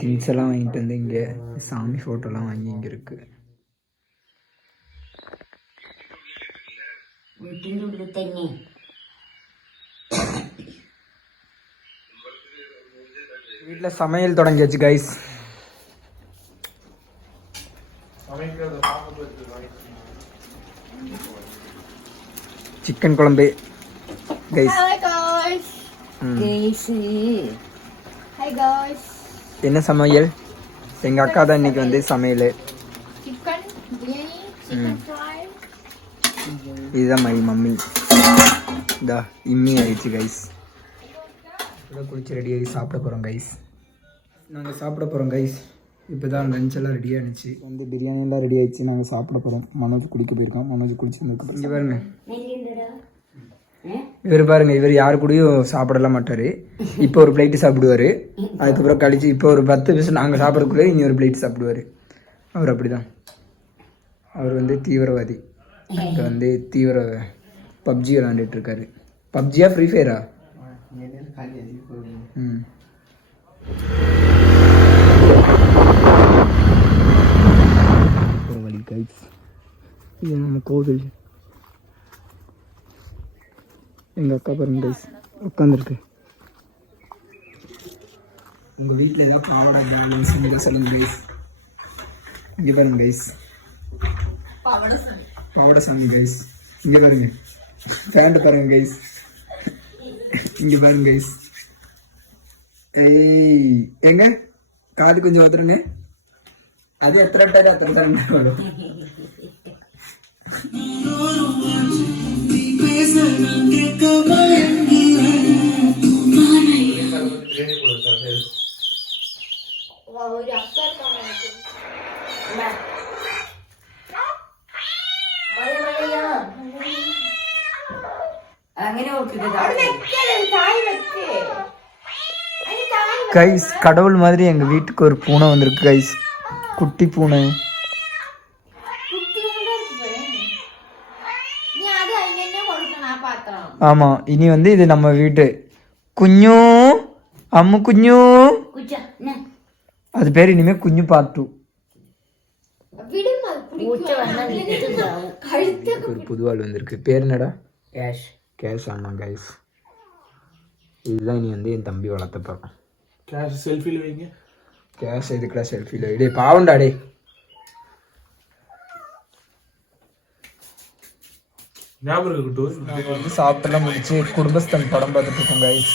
Things எல்லாம் வாங்கிட்டு வந்து இங்கே சாமி ஃபோட்டோலாம் வாங்கி இங்கே இருக்கு. வீட்டில் சமையல் தொடங்கியாச்சு கைஸ். சிக்கன் குழம்பு கைஸ். என்ன சமையல்? எங்கள் அக்கா தான் இன்னைக்கு வந்து சமையல். இதுதான் மை மம்மி. இதா இம்மி ஆயிடுச்சு கைஸ். குளிச்சு ரெடி ஆகி சாப்பிட போகிறோம் கைஸ். நாங்கள் சாப்பிட போகிறோம் கைஸ். இப்போ தான் லஞ்ச் எல்லாம் ரெடி ஆகிடுச்சு. வந்து பிரியாணியெல்லாம் ரெடி ஆகிடுச்சு. நாங்கள் சாப்பிட போகிறோம். மனோஜ் குளிக்க போயிருக்கோம். மனோஜ் குளிச்சு வந்துருக்கு. இங்கே பாருங்க, இவர் பாருங்க, இவர் யாரு கூடயும் சாப்பிடலாம் மாட்டார். இப்போ ஒரு பிளேட்டு சாப்பிடுவார். அதுக்கப்புறம் கழிச்சு இப்போ ஒரு 10 நிமிஷம் நாங்கள் சாப்பிட்றதுக்குள்ளே இனி ஒரு பிளேட் சாப்பிடுவார். அவர் அப்படி தான். அவர் வந்து தீவிரவாதி. இப்போ வந்து தீவிர பப்ஜி விளாண்டுட்டு இருக்காரு. பப்ஜியா ஃப்ரீ ஃபயரா? ஒரு வழி கைஸ். இது நம்ம கோவில். எங்கள் அக்கா பாருங்க கைஸ் உட்காந்துருக்கு. உங்கள் வீட்டில் ஏதாவது பாவடா சொல்லுங்க சொல்லுங்க கைஸ். இங்கே பாருங்க கைஸ், பாவடை சாமி கைஸ். இங்கே பாருங்க பேண்ட் பாருங்க கைஸ். இங்கே பாருங்க கைஸ். ஏய் எங்க காது கொஞ்சம் வந்துருங்க. அது எத்தனை விட்டாது அத்தனை தான் வரும். கைஸ் கடவுள் மாதிரி எங்க வீட்டுக்கு ஒரு பூனை வந்திருக்கு கைஸ். குட்டி பூனை. ஆமா, இனி வந்து இது நம்ம வீட்டு குஞ்சு அம்மு குஞ்சு. அது பேர் இனிமே குஞ்சு பார்ட் 2. ஒரு புது ஆள் வந்திருக்கு. பேர் என்னடா? கேஷ். கேஷ். ஆமா கைஸ், இதுதான் இனி வந்து என் தம்பி வளர்த்த போறோம். கேஷ் செல்ஃபில வைங்க. கேஷ் எதுக்குடா செல்ஃபில? டே பாவண்டா டே. ஞாபகம் இருக்கட்டும். நாங்கள் வந்து சாப்பிட்டெல்லாம் முடிச்சு குடும்பஸ்தன் படம் பார்த்துட்டு இருக்கோம் கைஸ்.